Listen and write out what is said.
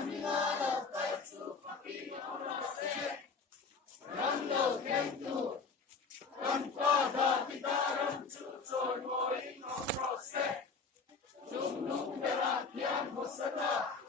caminhada verso Panginoon se Rando Kentu Tanpada Tidaram Chucho Noing Rose Tumnung Berakyan Hosada